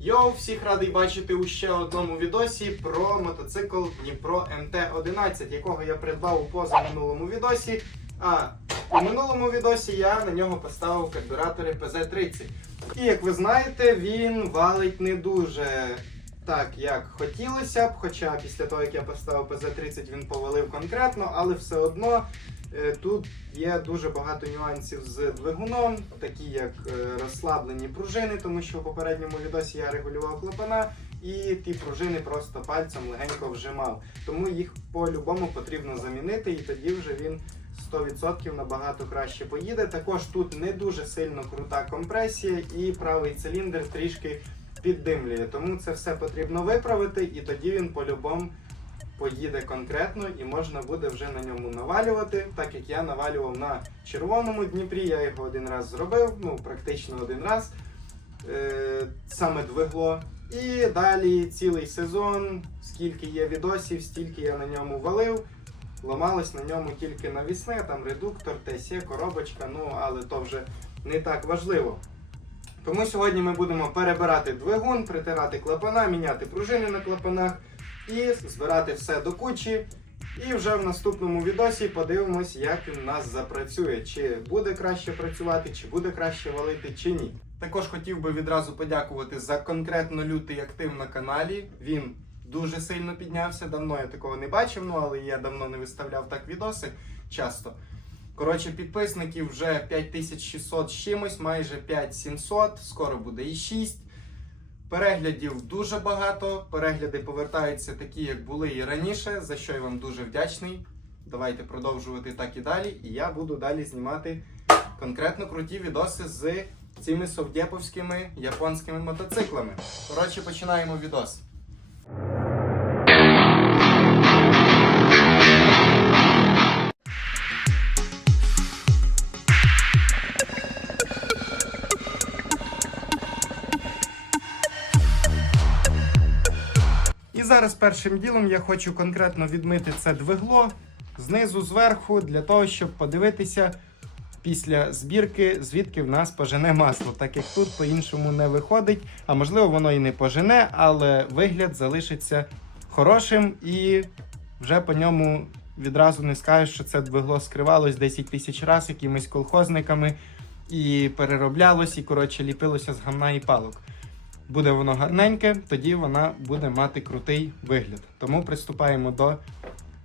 Йоу, всіх радий бачити у ще одному відосі про мотоцикл Дніпро МТ-11, якого я придбав у позаминулому відосі. А у минулому відосі я на нього поставив карбюратори ПЗ-30. І як ви знаєте, він валить не дуже так, як хотілося б. Хоча після того, як я поставив PZ30, він повалив конкретно, але все одно е, тут є дуже багато нюансів з двигуном, такі як е, розслаблені пружини, тому що в попередньому відосі я регулював клапана. І ті пружини просто пальцем легенько вжимав. Тому їх по-любому потрібно замінити, і тоді вже він 100% набагато краще поїде. Також тут не дуже сильно крута компресія, і правий циліндр трішки піддимлює. Тому це все потрібно виправити, і тоді він по-любому поїде конкретно і можна буде вже на ньому навалювати, так як я навалював на червоному Дніпрі. Я його один раз зробив, ну практично один раз. Е, саме двигло. І далі цілий сезон, скільки є відосів, стільки я на ньому валив. Ламалось на ньому тільки навісне, там редуктор, ТСЕ, коробочка, ну але то вже не так важливо. Тому сьогодні ми будемо перебирати двигун, притирати клапана, міняти пружини на клапанах і збирати все до кучі. І вже в наступному відосі подивимось, як він у нас запрацює, чи буде краще працювати, чи буде краще валити, чи ні. Також хотів би відразу подякувати за конкретно лютий актив на каналі. Він дуже сильно піднявся. Давно я такого не бачив, ну але я давно не виставляв так відоси часто. Коротше, підписників вже 5600 з чимось, майже 5700, скоро буде і 6. Переглядів дуже багато. Перегляди повертаються такі, як були і раніше, за що я вам дуже вдячний. Давайте продовжувати так і далі. І я буду далі знімати конкретно круті відоси з цими совдєповськими японськими мотоциклами. Коротше, починаємо відос. Зараз першим ділом я хочу конкретно відмити це двигло знизу, зверху, для того, щоб подивитися після збірки, звідки в нас пожене масло, так як тут по-іншому не виходить. А можливо, воно і не пожене, але вигляд залишиться хорошим і вже по ньому відразу не скажеш, що це двигло скривалось 10 тисяч разів якимись колхозниками і перероблялось, і коротше ліпилося з гамна і палок. Буде воно гарненьке, тоді вона буде мати крутий вигляд. Тому приступаємо до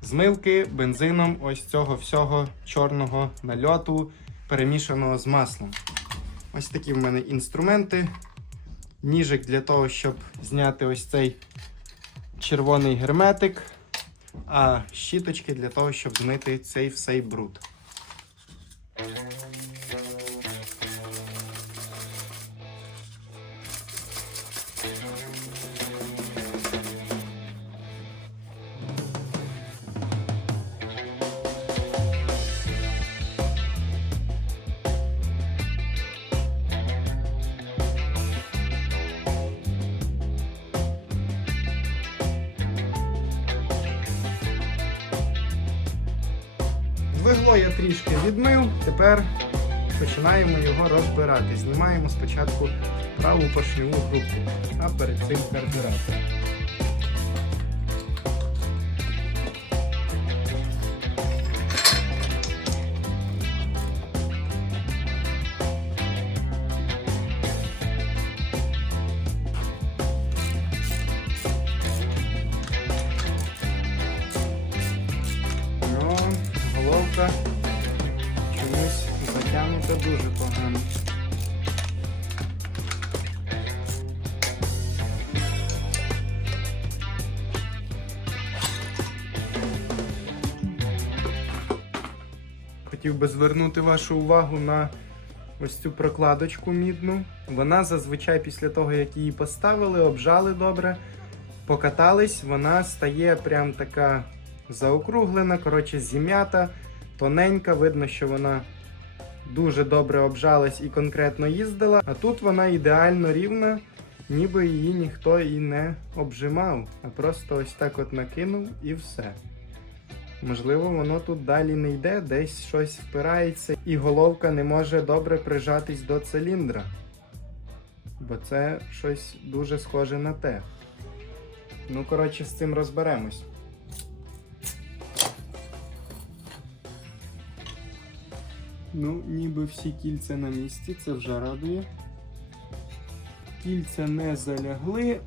змивки бензином ось цього всього чорного нальоту, перемішаного з маслом. Ось такі в мене інструменти. Ніжик для того, щоб зняти ось цей червоний герметик, а щіточки для того, щоб змити цей всей бруд. Двигло я трішки відмив, тепер починаємо його розбирати. Знімаємо спочатку праву поршневу групу, а перед цим карбюратор. Ну, головка чомусь затягнута дуже погано. Хотів би звернути вашу увагу на ось цю прокладочку мідну. Вона зазвичай після того, як її поставили, обжали добре, покатались, вона стає прям така заокруглена, коротше, зім'ята, тоненька. Видно, що вона дуже добре обжалась і конкретно їздила. А тут вона ідеально рівна, ніби її ніхто і не обжимав, а просто ось так от накинув і все. Можливо, воно тут далі не йде, десь щось впирається, і головка не може добре прижатись до циліндра. Бо це щось дуже схоже на те. Ну, коротше, з цим розберемось. Ну, ніби всі кільця на місці, це вже радує. Кільця не залягли.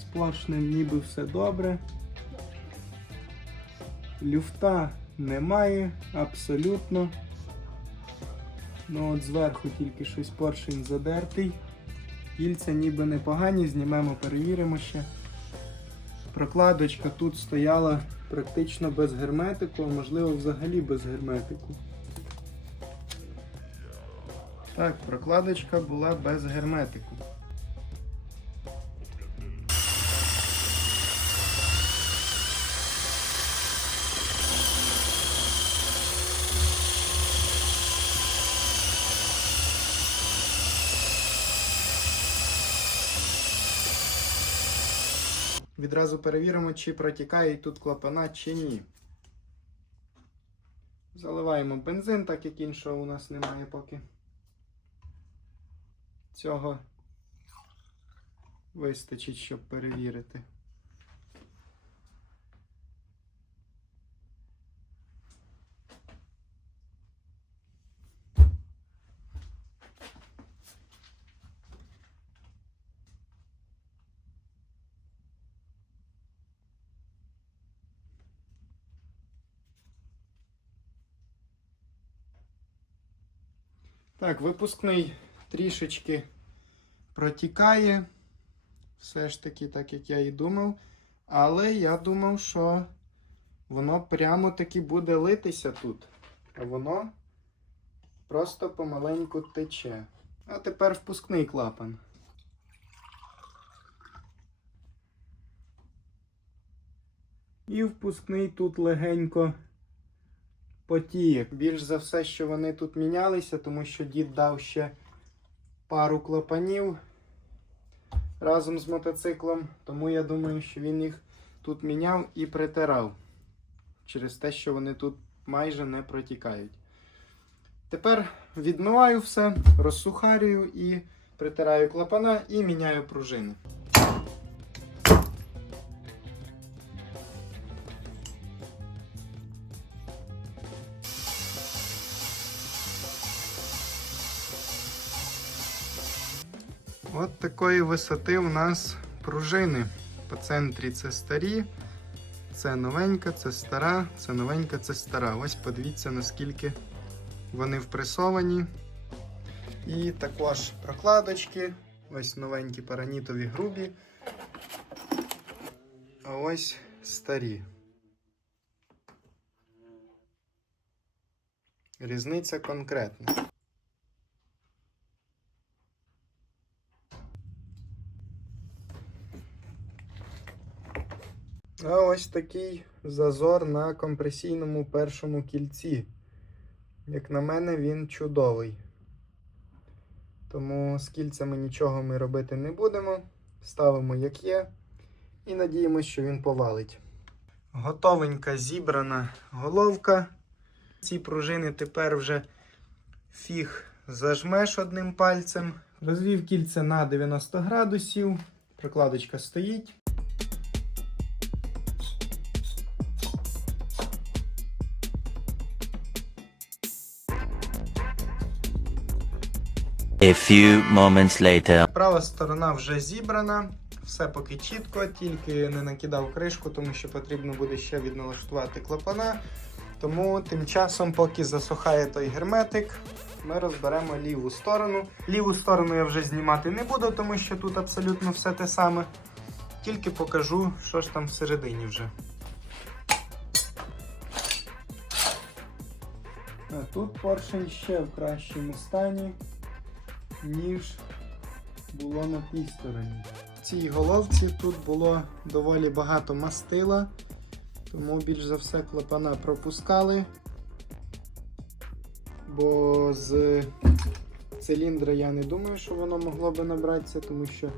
З поршнем ніби все добре. Люфта немає абсолютно. Ну от зверху тільки щось поршень задертий. Кільця ніби непогані, знімемо, перевіримо ще. Прокладочка тут стояла практично без герметику, а можливо взагалі без герметику. Так, прокладочка була без герметику. Відразу перевіримо, чи протікає тут клапана, чи ні. Заливаємо бензин, так як іншого у нас немає поки. Цього вистачить, щоб перевірити. Так, випускний трішечки протікає. Все ж таки, так як я і думав. Але я думав, що воно прямо таки буде литися тут. А воно просто помаленьку тече. А тепер впускний клапан. І впускний тут легенько потіє. Більш за все, що вони тут мінялися, тому що дід дав ще пару клапанів разом з мотоциклом. Тому я думаю, що він їх тут міняв і притирав через те, що вони тут майже не протікають. Тепер відмиваю все, розсухарюю і притираю клапана і міняю пружини. Такої висоти у нас пружини. По центрі це старі, це новенька, це стара, це новенька, це стара. Ось подивіться, наскільки вони впресовані. І також прокладочки. Ось новенькі паранітові грубі. А ось старі. Різниця конкретна. А ось такий зазор на компресійному першому кільці. Як на мене, він чудовий. Тому з кільцями нічого ми робити не будемо. Ставимо як є. І надіємося, що він повалить. Готовенька зібрана головка. Ці пружини тепер вже фіг зажмеш одним пальцем. Розвів кільце на 90 градусів. Прокладочка стоїть. A few moments later. Права сторона вже зібрана. Все поки чітко, тільки не накидав кришку, тому що потрібно буде ще відналаштувати клапана. Тому тим часом, поки засухає той герметик, ми розберемо ліву сторону. Ліву сторону я вже знімати не буду, тому що тут абсолютно все те саме. Тільки покажу, що ж там всередині вже. А тут поршень ще в кращому стані, ніж було на тій стороні. В цій головці тут було доволі багато мастила, тому більш за все клапана пропускали. Бо з циліндра я не думаю, що воно могло би набратися, тому що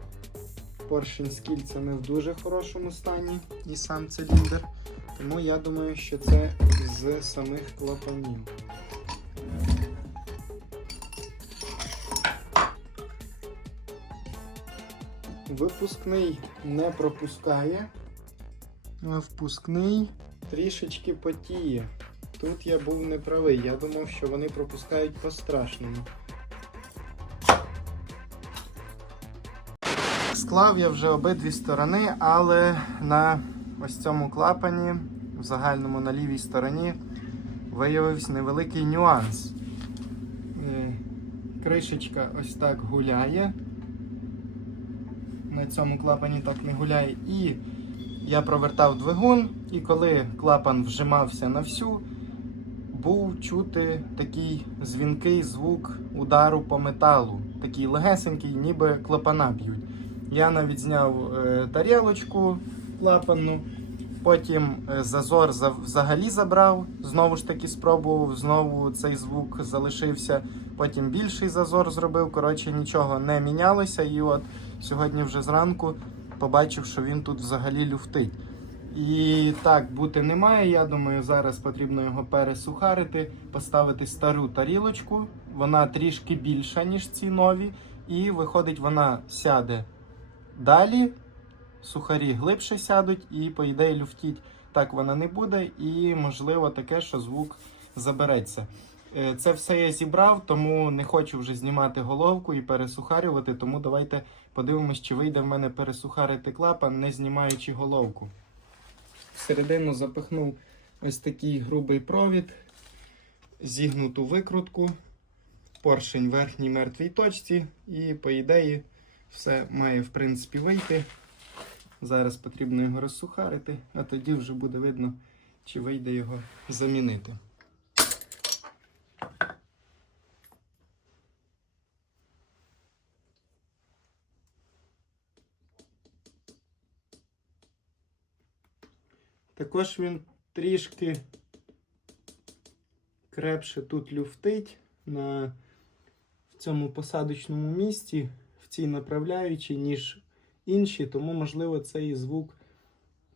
поршень з кільцями в дуже хорошому стані і сам циліндр. Тому я думаю, що це з самих клапанів. Випускний не пропускає, впускний трішечки потіє. Тут я був неправий. Я думав, що вони пропускають по-страшному. Склав я вже обидві сторони, але на ось цьому клапані, в загальному на лівій стороні, виявився невеликий нюанс. Е, Кришечка ось так гуляє. На цьому клапані так не гуляє. І я провертав двигун, і коли клапан вжимався на всю, був чути такий дзвінкий звук удару по металу. Такий легесенький, ніби клапана б'ють. Я навіть зняв е, тарілочку клапанну, потім е, зазор за- взагалі забрав, знову ж таки спробував, знову цей звук залишився. Потім більший зазор зробив. Коротше, нічого не мінялося. І от сьогодні вже зранку побачив, що він тут взагалі люфтить. І так бути не має. Я думаю, зараз потрібно його пересухарити, поставити стару тарілочку. Вона трішки більша, ніж ці нові. І виходить, вона сяде далі. Сухарі глибше сядуть, і, по ідеї, люфтіть так вона не буде. І можливо таке, що звук забереться. Е, Це все я зібрав, тому не хочу вже знімати головку і пересухарювати. Тому давайте подивимось, чи вийде в мене пересухарити клапан, не знімаючи головку. Всередину запихнув ось такий грубий провід, зігнуту викрутку, поршень верхній мертвій точці, і, по ідеї, все має в принципі вийти. Зараз потрібно його розсухарити, а тоді вже буде видно, чи вийде його замінити. Також він трішки крепше тут люфтить на в цьому посадочному місці, в цій направляючій, ніж інші, тому, можливо, це і звук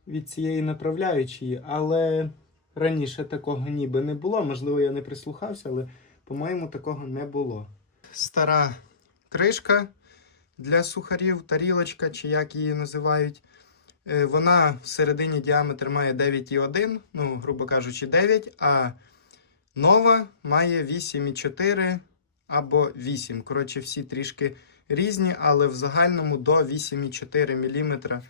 від цієї направляючої. Але раніше такого ніби не було. Можливо, я не прислухався, але, по-моєму, такого не було. Стара кришка для сухарів, тарілочка, чи як її називають. Е, Вона всередині діаметр має 9,1, ну, грубо кажучи, 9, а нова має 8,4 або 8. Коротше, всі трішки різні, але в загальному до 8,4 мм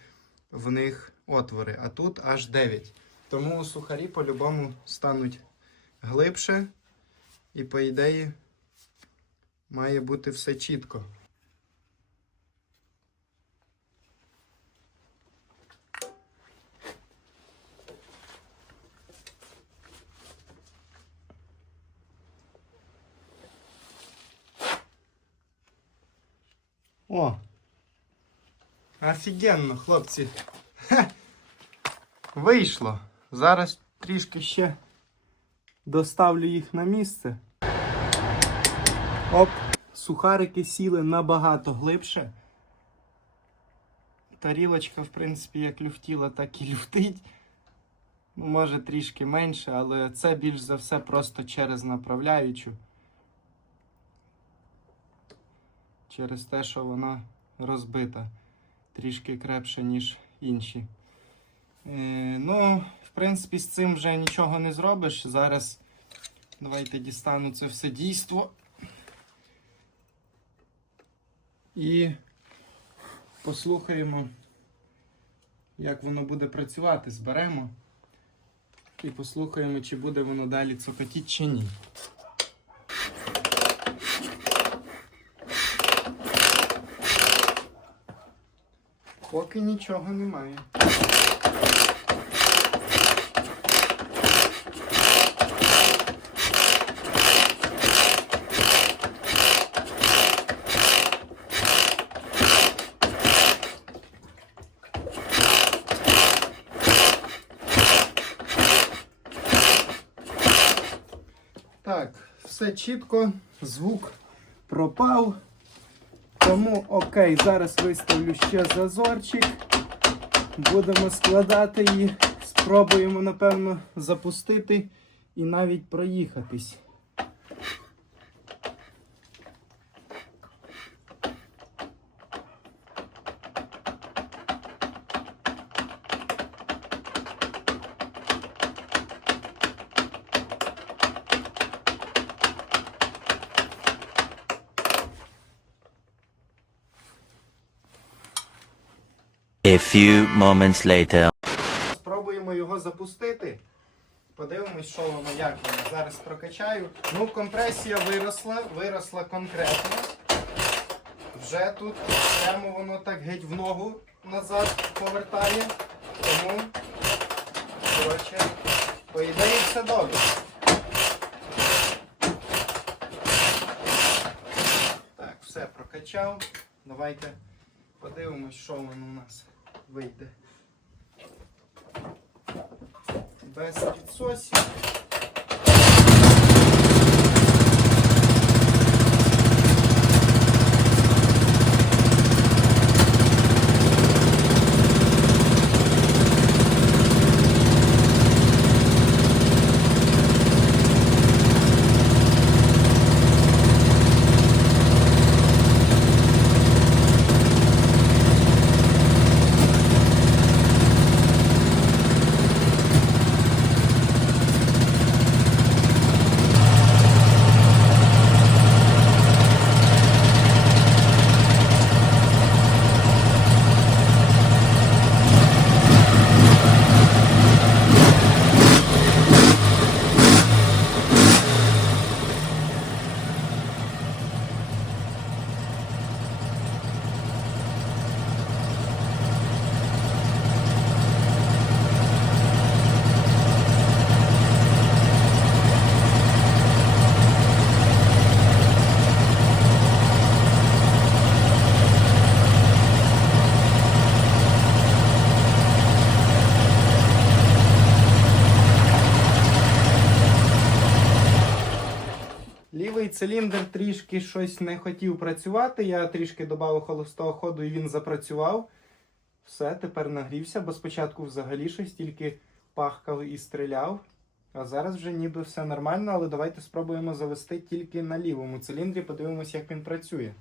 в них отвори, а тут аж 9. Тому сухарі по-любому стануть глибше, і, по ідеї, має бути все чітко. О! Офігенно, хлопці. Хе. Вийшло. Зараз трішки ще доставлю їх на місце. Оп, сухарики сіли набагато глибше. Тарілочка, в принципі, як люфтіла, так і люфтить. Ну, може трішки менше, але це більш за все просто через направляючу. Через те, що вона розбита трішки крепше, ніж інші. Е, ну, в принципі, з цим вже нічого не зробиш. Зараз давайте дістану це все дійство. І послухаємо, як воно буде працювати. Зберемо і послухаємо, чи буде воно далі цокотіть чи ні. Поки нічого немає. Так, все чітко, звук пропав. Тому окей, зараз виставлю ще зазорчик. Будемо складати її, спробуємо, напевно, запустити і навіть проїхатись. Few moments later. Спробуємо його запустити. Подивимось, що воно, як воно. Зараз прокачаю. Ну, компресія виросла, виросла конкретно. Вже тут прямо воно так геть в ногу назад повертає. Тому, коротше, по ідеї все добре. Так, все прокачав. Давайте подивимось, що воно у нас вийде. Без підсосів. Циліндр трішки щось не хотів працювати. Я трішки додав холостого ходу і він запрацював. Все, тепер нагрівся, бо спочатку взагалі щось тільки пахкав і стріляв. А зараз вже ніби все нормально, але давайте спробуємо завести тільки на лівому циліндрі, подивимося, як він працює.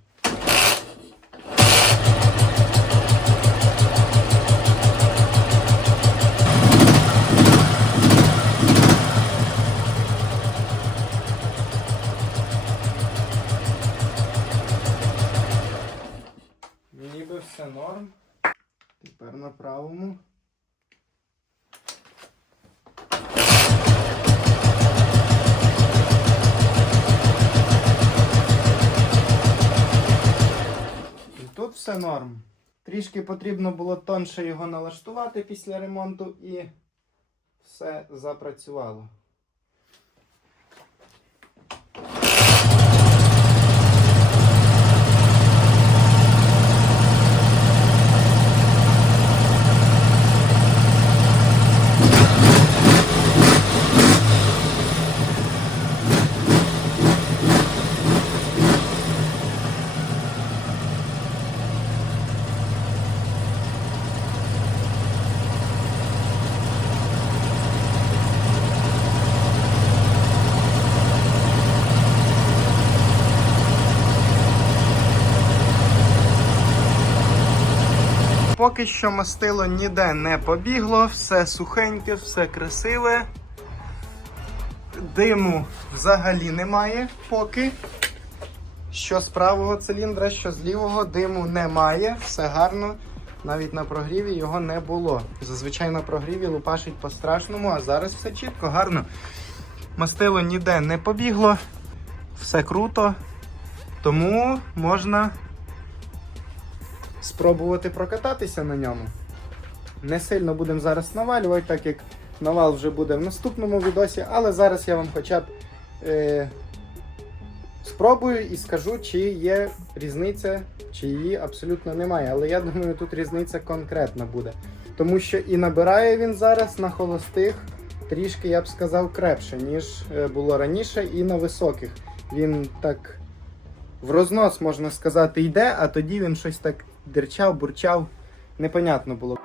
Ніби все норм. Тепер на правому. І тут все норм. Трішки потрібно було тонше його налаштувати після ремонту і все запрацювало. Поки що мастило ніде не побігло, все сухеньке, все красиве. Диму взагалі немає поки. Що з правого циліндра, що з лівого диму немає, все гарно. Навіть на прогріві його не було. Зазвичай на прогріві лупашить по-страшному, а зараз все чітко, гарно. Мастило ніде не побігло, все круто. Тому можна спробувати прокататися на ньому. Не сильно будемо зараз навалювати, так як навал вже буде в наступному відосі, але зараз я вам хоча б е, спробую і скажу, чи є різниця, чи її абсолютно немає. Але я думаю, тут різниця конкретна буде. Тому що і набирає він зараз на холостих трішки, я б сказав, крепше, ніж е, було раніше, і на високих. Він так в рознос, можна сказати, йде, а тоді він щось так дирчав, бурчав. Непонятно було.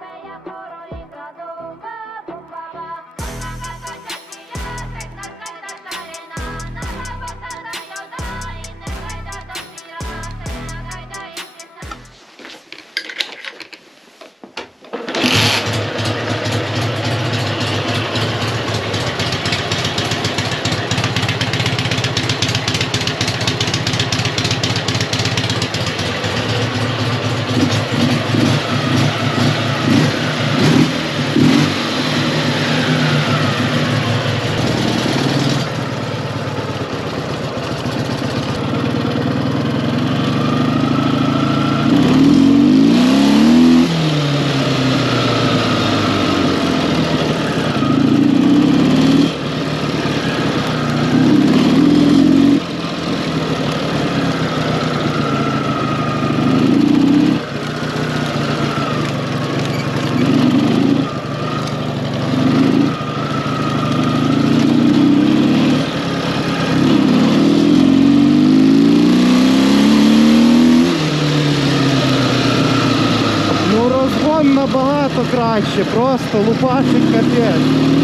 Краще, просто лупашить капець.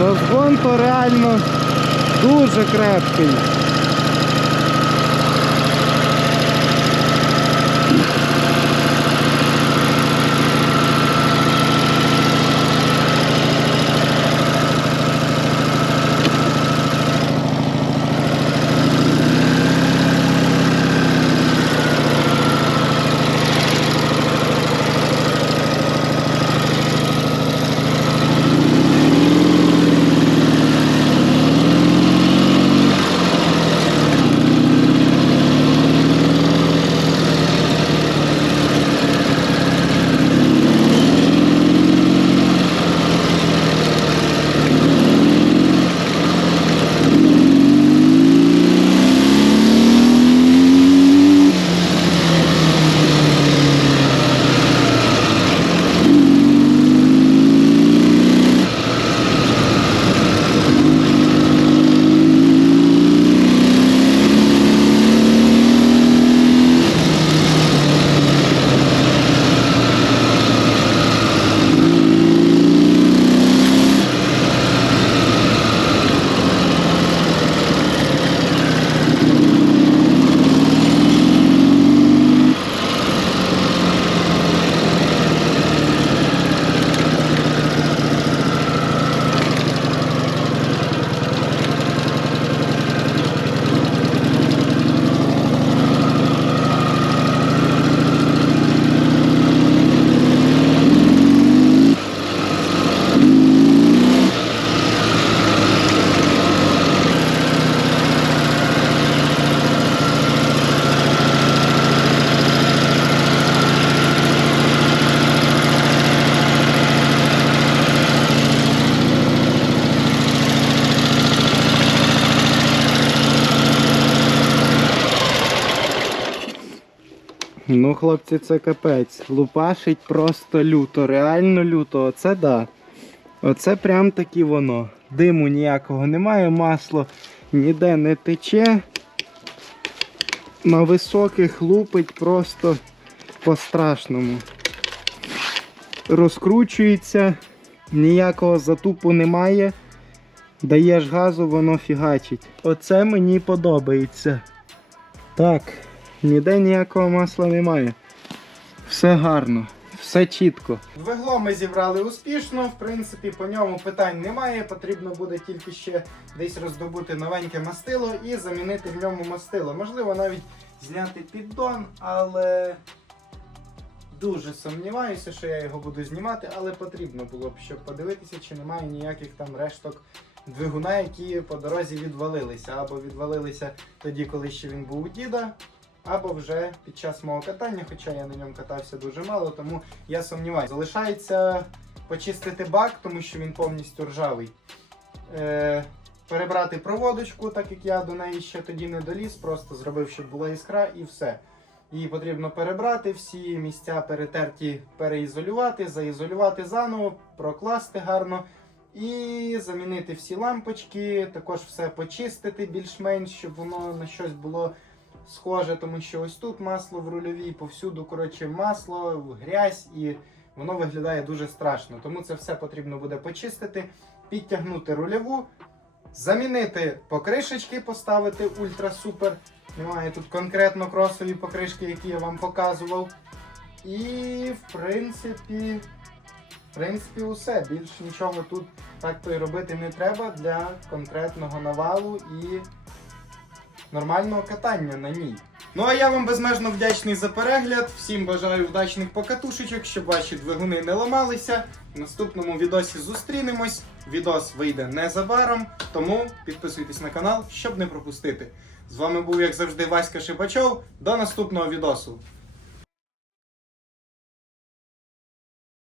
Розгон то реально дуже крепкий. Ну, хлопці, це капець. Лупашить просто люто, реально люто. Оце да. Оце прям таки воно. Диму ніякого немає, масло ніде не тече. На високих лупить просто по-страшному. Розкручується, ніякого затупу немає. Даєш газу, воно фігачить. Оце мені подобається. Так, ніде ніякого масла немає. Все гарно, все чітко. Двигло ми зібрали успішно, в принципі, по ньому питань немає. Потрібно буде тільки ще десь роздобути новеньке мастило і замінити в ньому мастило. Можливо, навіть зняти піддон, але дуже сумніваюся, що я його буду знімати, але потрібно було б, щоб подивитися, чи немає ніяких там решток двигуна, які по дорозі відвалилися. Або відвалилися тоді, коли ще він був у діда, або вже під час мого катання, хоча я на ньому катався дуже мало, тому я сумніваюся. Залишається почистити бак, тому що він повністю ржавий. Е, перебрати проводочку, так як я до неї ще тоді не доліз, просто зробив, щоб була іскра і все. Її потрібно перебрати, всі місця перетерті переізолювати, заізолювати заново, прокласти гарно і замінити всі лампочки, також все почистити більш-менш, щоб воно на щось було схоже, тому що ось тут масло в рульовій, повсюду коротше, масло, грязь і воно виглядає дуже страшно. Тому це все потрібно буде почистити, підтягнути рульову, замінити покришечки, поставити ультра супер. Немає тут конкретно кросові покришки, які я вам показував. І в принципі, в принципі, усе. Більш нічого тут так то й робити не треба для конкретного навалу і нормального катання на ній. Ну а я вам безмежно вдячний за перегляд. Всім бажаю вдачних покатушечок, щоб ваші двигуни не ламалися. В наступному відосі зустрінемось. Відос вийде незабаром, тому підписуйтесь на канал, щоб не пропустити. З вами був, як завжди, Васька Шибачов. До наступного відосу.